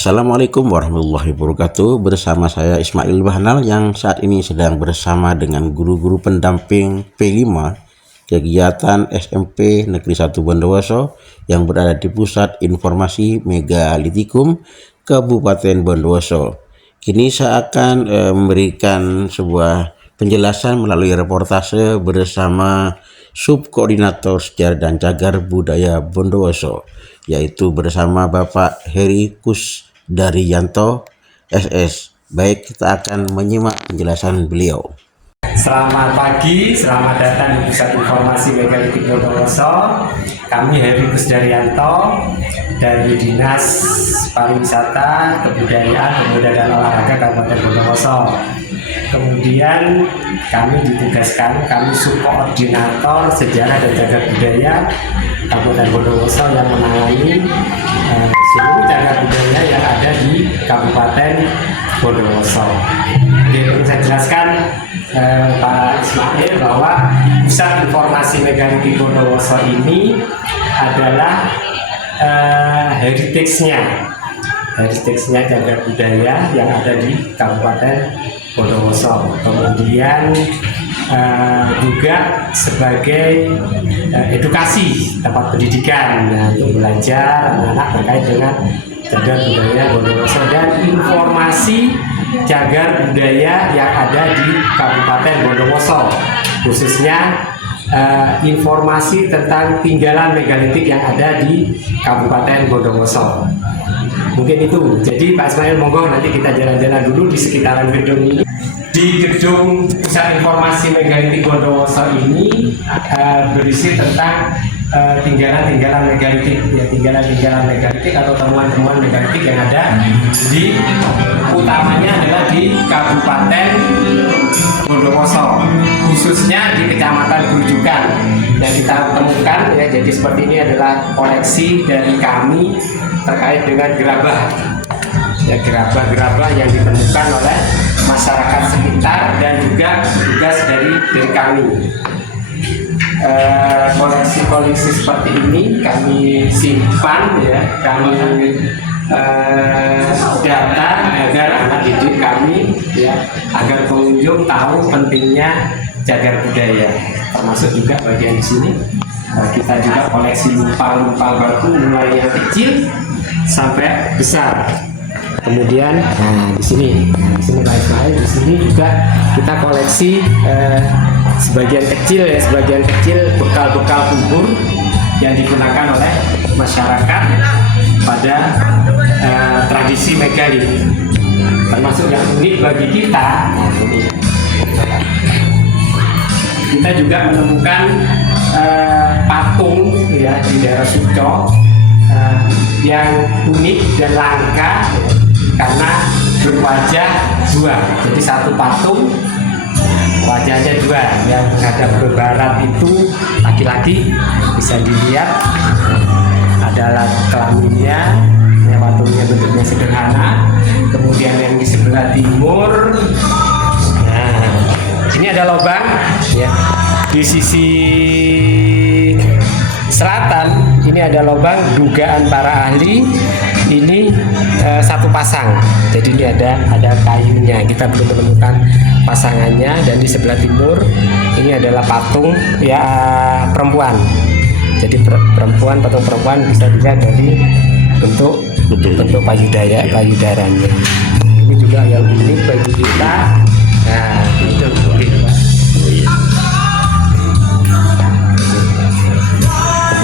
Assalamualaikum warahmatullahi wabarakatuh. Bersama saya Ismail Bahnal yang saat ini sedang bersama dengan guru-guru pendamping P5 kegiatan SMP Negeri 1 Bondowoso yang berada di Pusat Informasi Megalitikum Kabupaten Bondowoso. Kini saya akan memberikan sebuah penjelasan melalui reportase bersama Subkoordinator Sejarah dan Cagar Budaya Bondowoso, yaitu bersama Bapak Heri Kusdariyanto SS. Baik, kita akan menyimak penjelasan beliau. Selamat pagi, selamat datang di Pusat Informasi Megalitik Bondowoso. Kami Heri Kusdariyanto dari Dinas Pariwisata, Kebudayaan, Pemuda dan Olahraga Kabupaten Bondowoso. Kemudian kami ditugaskan, kami subkoordinator sejarah dan cagar budaya Kabupaten Bondowoso yang menangani seluruh cagar budaya yang ada di Kabupaten Bondowoso. Jadi saya jelaskan Pak Ismail bahwa Pusat Informasi Megalitik Bondowoso ini adalah heritage-nya cagar budaya yang ada di Kabupaten Bondowoso. Kemudian juga sebagai edukasi tempat pendidikan untuk belajar anak-anak terkait dengan cagar budaya Bondowoso dan informasi cagar budaya yang ada di Kabupaten Bondowoso, khususnya informasi tentang tinggalan megalitik yang ada di Kabupaten Bondowoso. Mungkin itu. Jadi Pak Ismail, monggo nanti kita jalan-jalan dulu di sekitaran gedung ini. Di gedung Pusat Informasi Megalitik Bondowoso ini berisi tentang tinggalan-tinggalan megalitik, ya, tinggalan-tinggalan megalitik atau temuan-temuan megalitik yang ada di, utamanya adalah di Kabupaten Bondowoso, khususnya di Kecamatan Grujukan yang kita temukan, ya. Jadi seperti ini adalah koleksi dari kami terkait dengan gerabah, ya, gerabah-gerabah yang ditemukan oleh masyarakat sekitar dan juga tugas dari kami. Koleksi-koleksi seperti ini kami simpan, ya, kami data agar anak didik kami, ya, agar pengunjung tahu pentingnya cagar budaya. Termasuk juga bagian di sini kita juga koleksi lumpal-lumpal batu mulai yang kecil sampai besar. Kemudian di sini Pak Ismail, di sini juga kita koleksi sebagian kecil bekal-bekal kubur yang digunakan oleh masyarakat pada tradisi megalit. Termasuk yang unik bagi kita juga menemukan patung, ya, di daerah Suco yang unik dan langka, karena berwajah dua. Jadi satu patung wajahnya dua, yang menghadap ke barat itu laki-laki, bisa dilihat adalah kelaminnya, ya, patungnya bentuknya sederhana. Kemudian yang di sebelah timur, nah, ini ada lubang, ya, di sisi selatan ini ada lubang, dugaan para ahli ini satu pasang. Jadi ini ada kayunya, kita belum menemukan pasangannya. Dan di sebelah timur ini adalah patung, ya, perempuan. Jadi patung perempuan bisa dilihat dari bentuk payudaranya. Ini juga yang unik bagi kita. Nah, itu unik.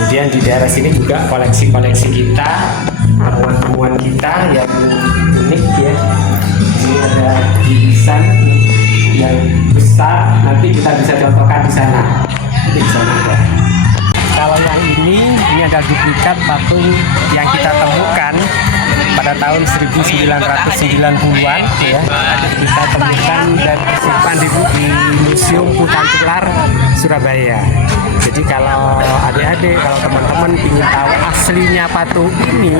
Kemudian di daerah sini juga koleksi-koleksi kita, temuan-temuan kita yang unik, ya. Ini ada irisan yang besar, nanti kita bisa contohkan di sana. Di sana ada. Kalau yang ini adalah duplikat patung yang kita temukan pada tahun 1990-an, ya. Kita temukan dan disimpan di Museum Hutan Tular Surabaya. Jadi kalau adik-adik, kalau teman-teman ingin tahu aslinya patung ini,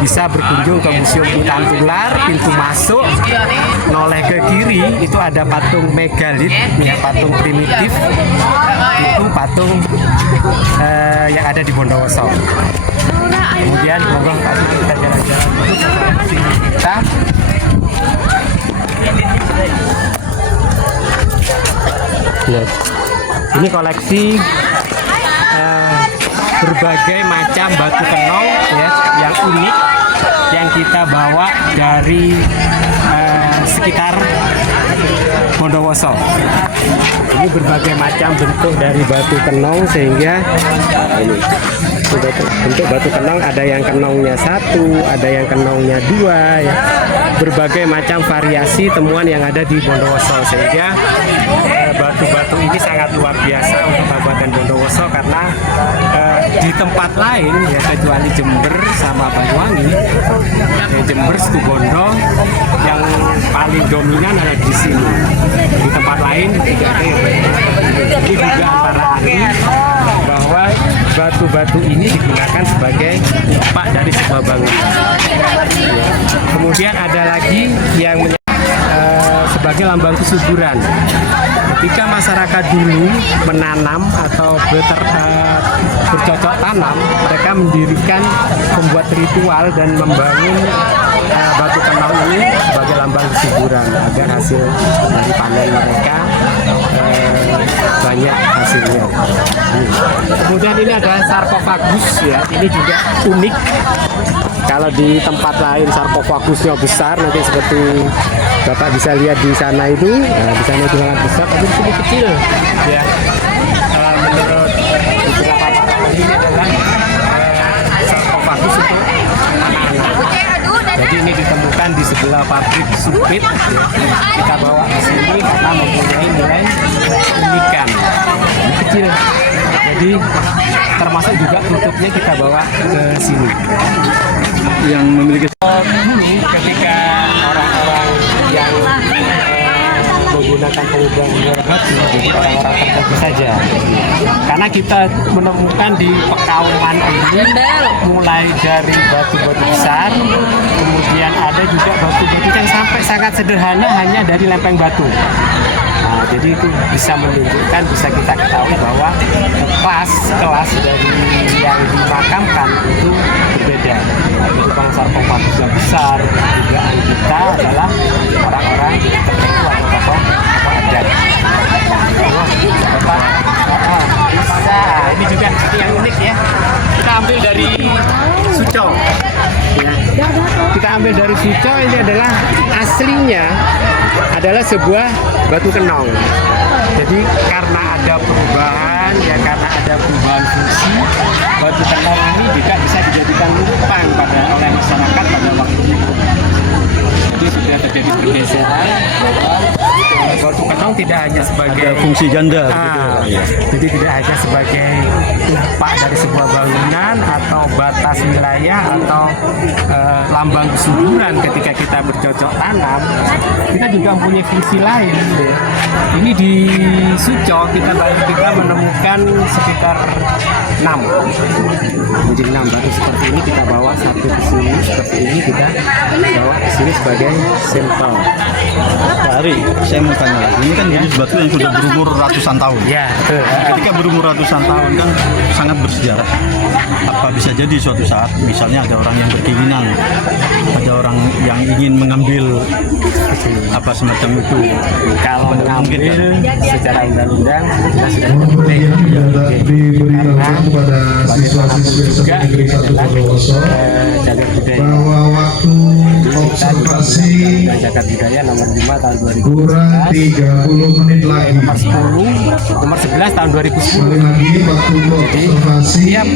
bisa berkunjung ke Museum Hutan Tular. Pintu masuk, noleh ke kiri itu ada patung megalit, ya, patung primitif. Itu patung yang ada di Bondowoso. Kemudian monggo kita jalan-jalan dulu. Ini koleksi berbagai macam batu kenong ya, yang unik yang kita bawa dari sekitar Bondowoso. Ini berbagai macam bentuk dari batu kenong, sehingga ini bentuk batu kenong, ada yang kenongnya 1, ada yang kenongnya 2 ya. Berbagai macam variasi temuan yang ada di Bondowoso, sehingga batu-batu ini sangat luar biasa untuk Kabupaten Bondowoso, karena di tempat lain ya, kecuali Jember sama Banyuwangi, Jember, Situbondo, yang paling dominan ada di sini. Di tempat lain tidak ada yang ini juga antara ahli bahwa batu-batu ini digunakan sebagai upah dari sebuah bangunan. Kemudian ada lagi yang sebagai lambang kesuburan. Ketika masyarakat dulu menanam atau bercocok tanam, mereka mendirikan, membuat ritual dan membangun batu kenong ini sebagai lambang kesuburan, agar hasil dari panen mereka banyak hasilnya. Kemudian ini ada sarkofagus ya, ini juga unik. Kalau di tempat lain sarkofagusnya besar, nanti seperti Bapak bisa lihat di sana itu, di sana itu sangat besar, tapi di sini kecil ya. Menurut beberapa pakar ini adalah sarkofagus untuk anak-anak. Jadi ini ditemukan di sebelah pabrik Supit ya. Kita bawa ke sini karena mempunyai nilai keunikan. Ini kecil, jadi termasuk juga tutupnya kita bawa ke sini. Yang memiliki Dulu ketika orang-orang yang menggunakan pengubah batu, jadi orang-orang tertentu saja. Karena kita menemukan di Pekauman ini mulai dari batu-batu besar, kemudian ada juga batu-batu yang sampai sangat sederhana, hanya dari lempeng batu. Nah, jadi itu bisa menunjukkan, bisa kita ketahui bahwa kelas dari yang dimakamkan itu berbeda. Jadi bangsa sarkofagus yang besar, dugaan kita adalah orang-orang tertentu atau tokoh adat. Ini juga yang unik ya. Kita ambil dari Suco. Ya. Kita ambil dari Suco, ini adalah aslinya adalah sebuah batu kenong. Jadi karena ada perubahan ya, karena ada perubahan fungsi, batu kenong ini juga bisa dijadikan lumpang oleh masyarakat pada waktu itu. Jadi sudah terjadi pergeseran. Batu kenong tidak hanya sebagai fungsi ganda, jadi tidak hanya sebagai upah dari sebuah bangunan atau batas wilayah atau lambang kesuburan ketika kita bercocok tanam, kita juga mempunyai fungsi lain. Ini di Suco kita menemukan sekitar 6. Jadi 6 batu seperti ini kita bawa satu ke sini, seperti ini kita bawa ke sini sebagai sampel. Hari saya mau tanya lagi, ini kan jenis batu yang sudah berumur ratusan tahun. Ya, betul. Ketika berumur ratusan tahun kan sangat bersejarah. Apa bisa jadi suatu saat misalnya ada orang yang berkeinginan, ada orang yang ingin mengambil apa semacam itu? Kalau mengambil secara undang-undang kita sudah boleh. Diberikan kepada siswa-siswi juga negeri 1 Bondowoso jagat budaya. bahwa waktu observasi Jagat budaya nomor 5 tahun 2011, kurang 30 menit lagi. nomor 10, nomor 11 tahun 2010. Sekali lagi waktu observasi Setiap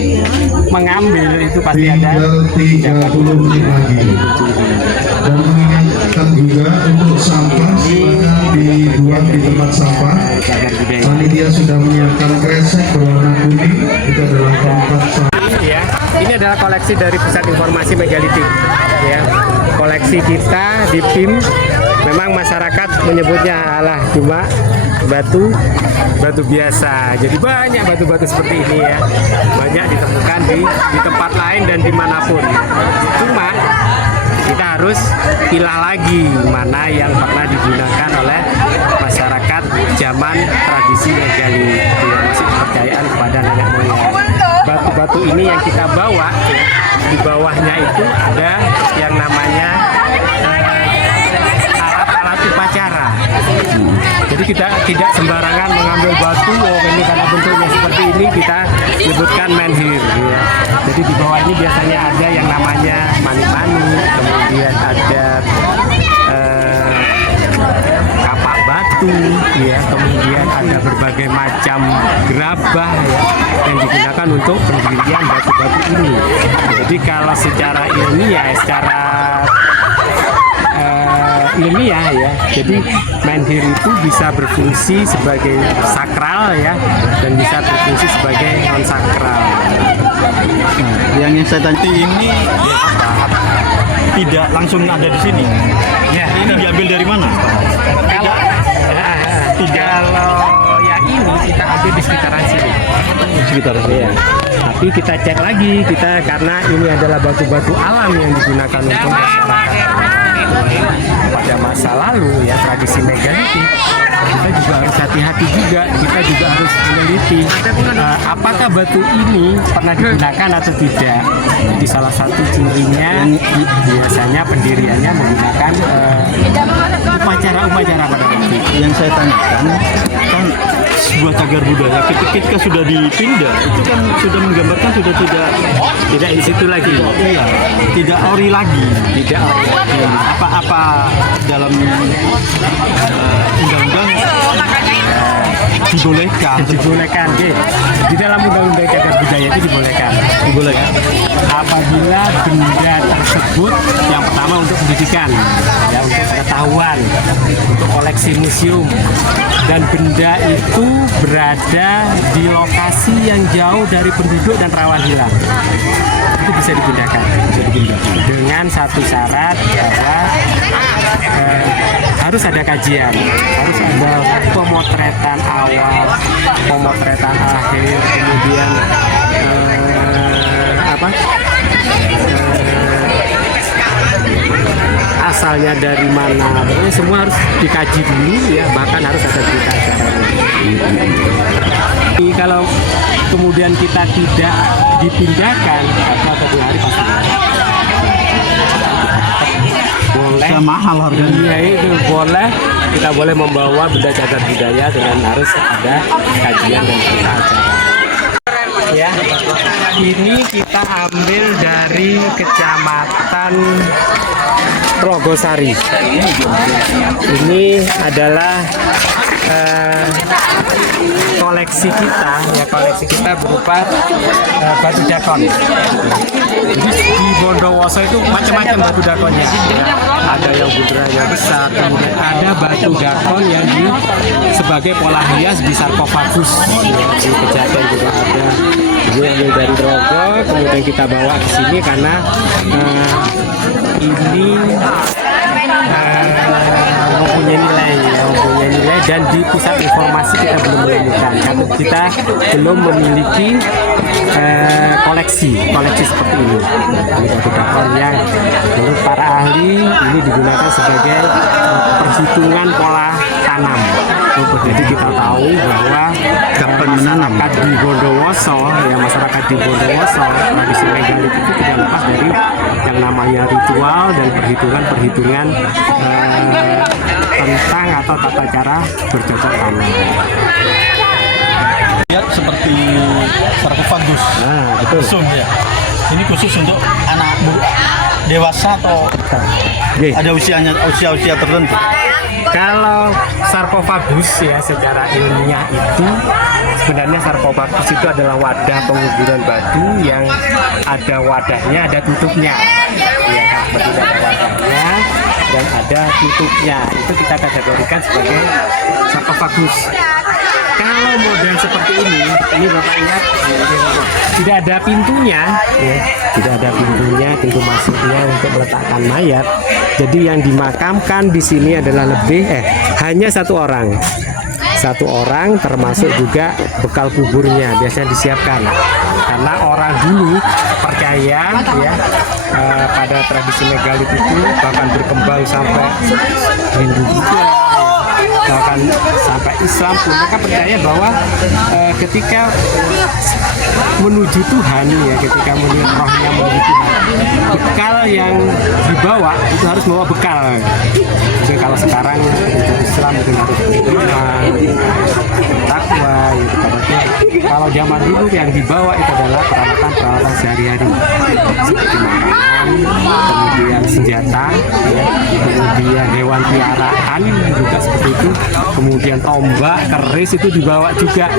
mengambil itu pasti ada tinggal 30 menit lagi. Dan mengingatkan juga untuk sampah silakan dibuang di tempat sampah. jagat budaya. Panitia sudah menyiapkan kresek berwarna kuning, itu adalah tempat sampah. Ya, ini adalah koleksi dari Pusat Informasi Megalitik. Ya, koleksi kita di PIM. Memang masyarakat menyebutnya adalah cuma batu biasa. Jadi banyak batu-batu seperti ini ya, banyak ditemukan di tempat lain dan dimanapun. Cuma kita harus pilah lagi mana yang pernah digunakan oleh masyarakat zaman tradisi megali, yang masih kepercayaan kepada nenek moyang. Batu-batu ini yang kita bawa, di bawahnya itu ada yang namanya alat-alat upacara. Jadi kita tidak sembarangan mengambil batu, oh ini disebutkan menhir ya. Jadi di bawah ini biasanya ada yang namanya mani-mani, kemudian ada kapak batu ya, kemudian ada berbagai macam gerabah ya, yang digunakan untuk pendirian batu-batu ini. Jadi kalau secara ilmiah, ilmiah ya, jadi menhir itu bisa berfungsi sebagai sakral ya, dan bisa berfungsi sebagai non sakral. Nah, yang saya tanya ini tidak langsung ada di sini. Ya, Ini diambil dari mana? Kalau yang ini kita ambil di sekitaran sini. Sekitar Iya. Tapi kita cek lagi karena ini adalah batu-batu alam yang digunakan untuk masyarakat pada masa lalu ya, tradisi megalitik. Kita juga harus hati-hati juga, kita juga harus meneliti apakah batu ini pernah digunakan atau tidak. Jadi salah satu cirinya biasanya pendiriannya menggunakan upacara-upacara pada waktu itu. yang saya tanyakan kan sebuah cagar budaya ketika sudah dipindah itu kan sudah menggambarkan sudah Tidak di situ lagi. iya tidak ori lagi. Tidak Apa dalam undang-undang dibolehkan oke. Di dalam undang-undang cagar budaya itu dibolehkan. Apabila benda tersebut yang pertama untuk pendidikan, ya, untuk pengetahuan, untuk koleksi museum, dan benda itu berada di lokasi yang jauh dari penduduk dan rawan hilang, itu bisa dipindahkan. Dengan satu syarat bahwa harus ada kajian, harus ada pemotretan awal, pemotretan akhir, kemudian asalnya dari mana, pokoknya semua harus dikaji dulu ya, bahkan harus ada berita acaranya. Kalau kemudian kita tidak dipindahkan atau satu hari pasti boleh, mahal harganya. iya itu boleh, kita boleh membawa benda cagar budaya dengan harus ada kajian dan berita acara. Ya, ini kita ambil dari Kecamatan Rogosari. Ini adalah koleksi kita berupa batu dakon. Jadi di Bondowoso itu macam-macam batu dakonnya. Ada yang bundarannya besar, kemudian ada batu dakon yang sebagai pola hias di sarkofagus. Di Pejaten juga ada. Ini ambil dari Rogo, kemudian kita bawa ke sini karena ini mempunyai nilai dan di pusat informasi kita belum menemukan karena kita belum memiliki koleksi seperti ini. Ini batu dakon yang menurut para ahli ini digunakan sebagai perhitungan pola tanam. Jadi kita tahu bahwa Kapan menanam? masyarakat di Bondowoso, tradisi megalitik itu tidak lepas dari yang namanya ritual dan perhitungan tentang atau tata cara bercocok tanam. Lihat seperti sarkofagus. Nah, betul. Ya. Ini khusus untuk anak dewasa atau Oke. ada usia tertentu? Kalau sarkofagus ya secara ilmiah itu sebenarnya sarkofagus itu adalah wadah penguburan batu yang ada wadahnya, ada tutupnya. Ya, seperti ada wadahnya dan ada tutupnya. Itu kita kategorikan sebagai sarkofagus. Kalau model seperti ini Bapak lihat tidak ada pintunya, ya. Tidak ada pintunya, pintu masuknya untuk meletakkan mayat. Jadi yang dimakamkan di sini adalah hanya satu orang termasuk juga bekal kuburnya biasanya disiapkan. Karena orang dulu percaya ya pada tradisi megalitik itu bahkan berkembang sampai Hindu juga, bahkan sampai Islam pun mereka percaya bahwa ketika menuju Tuhan ya, ketika rohnya menuju Tuhan, bekal yang dibawa itu harus bawa bekal. Jadi kalau sekarang Islam mungkin harus beriman, takwa, gitu kepada Tuhan. Kalau zaman dulu yang dibawa itu adalah peralatan sehari-hari seperti makanan, kemudian senjata, ya, kemudian hewan peliharaan juga seperti itu, kemudian tombak, keris itu dibawa juga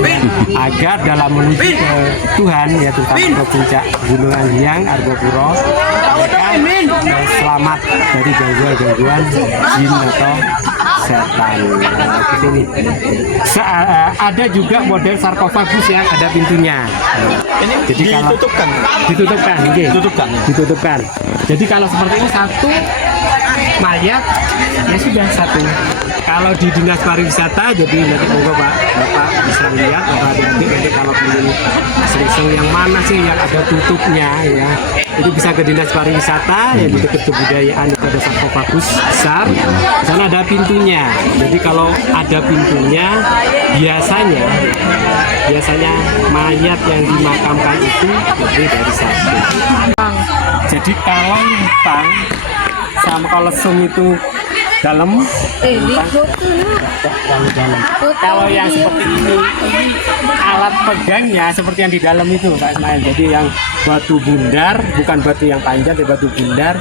agar dalam menuju ke Tuhan, ya terutama ke puncak Gunung Andiang, Argopuro, mereka selamat dari gangguan jin atau setan. Nah, ini. Ada juga model sarkofagus yang ada pintunya. Ini Jadi kalau ditutupkan. Jadi kalau seperti ini satu mayat ya sudah satu. Kalau di dinas pariwisata, jadi nanti monggo Bapak bisa lihat, nanti kalau ingin sering yang mana sih yang ada tutupnya, ya itu bisa ke dinas pariwisata, yang di dekat kebudayaan itu ada sarkofagus besar, sana ada pintunya. Jadi kalau ada pintunya, biasanya mayat yang dimakamkan itu lebih dari satu. Jadi kalau numpang sama kalau lesung itu dalam, kalau yang seperti ini alat pegangnya seperti yang di dalam itu Pak Ismail. Jadi yang batu bundar, bukan batu yang panjang, tapi batu bundar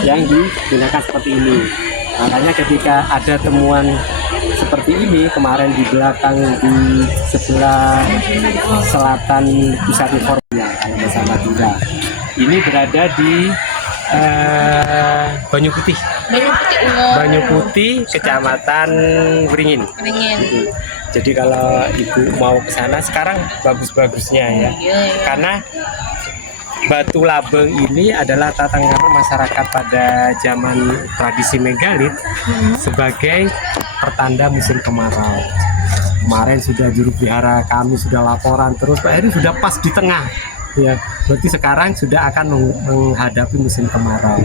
yang digunakan seperti ini. Makanya ketika ada temuan seperti ini kemarin di belakang di sebelah selatan pusat informasi, kalau bersama juga ini berada di Banyu Putih, Kecamatan Beringin. Jadi kalau ibu mau ke sana sekarang bagus-bagusnya ya, karena batu labeng ini adalah tata cara masyarakat pada zaman tradisi megalit sebagai pertanda musim kemarau. Kemarin sudah juru pelihara kami sudah laporan terus, Pak Heri sudah pas di tengah. Ya, berarti sekarang sudah akan menghadapi musim kemarau.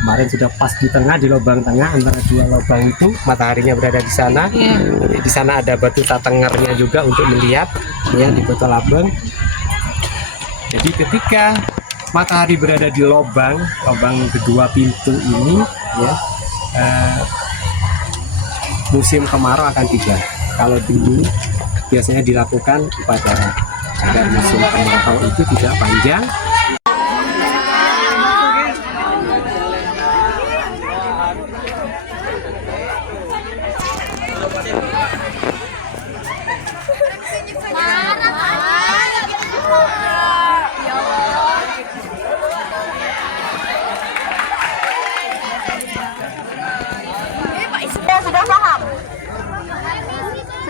Kemarin sudah pas di tengah, di lubang tengah antara dua lubang itu, mataharinya berada di sana. Di sana ada batu tatengernya juga untuk melihat, ya, di Kota Labeng. Jadi ketika matahari berada di lubang kedua pintu ini, ya, musim kemarau akan tiba. Kalau dulu biasanya dilakukan upacara agar musim kemarau itu tidak panjang.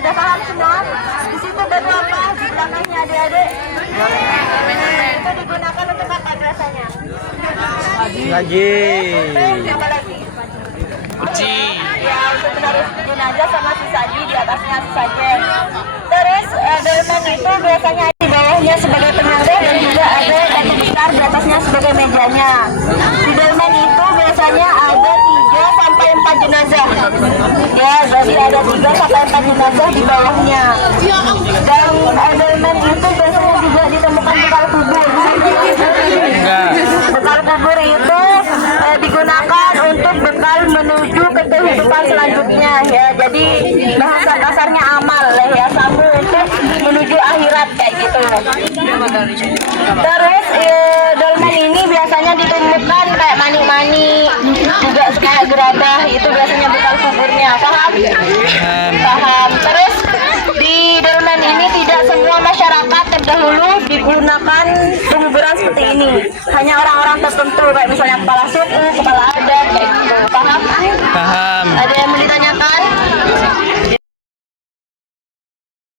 Sudah paham semua? Di situ berapa di belakangnya adik-adik? Itu digunakan untuk apa biasanya? Lagi. Apa lagi? Uji. Ya, untuk menaruh jenazah sama sesaji di atasnya sesajen. Terus dolmen itu biasanya di bawahnya sebagai penyangga dan juga ada batu besar di atasnya sebagai mejanya. Di dolmen itu biasanya ada 3 sampai 4 jenazah. Ya, berarti ada 3 sampai 4 jenazah di bawahnya. Dan dolmen itu biasanya juga ditemukan bekal kubur. Bekal kubur itu digunakan untuk bekal menuju ke kehidupan selanjutnya, ya. Jadi bahasa kasarnya amal, ya, sambung untuk menuju akhirat kayak gitu. Terus dolmen ini biasanya ditemukan kayak mani-mani, juga kayak gerabah, itu biasanya bekal kuburnya. Paham? Paham. Terus di dolmen ini tidak semua masyarakat terdahulu digunakan penguburan seperti ini. Hanya orang-orang tertentu, kayak misalnya kepala suku, kepala adat,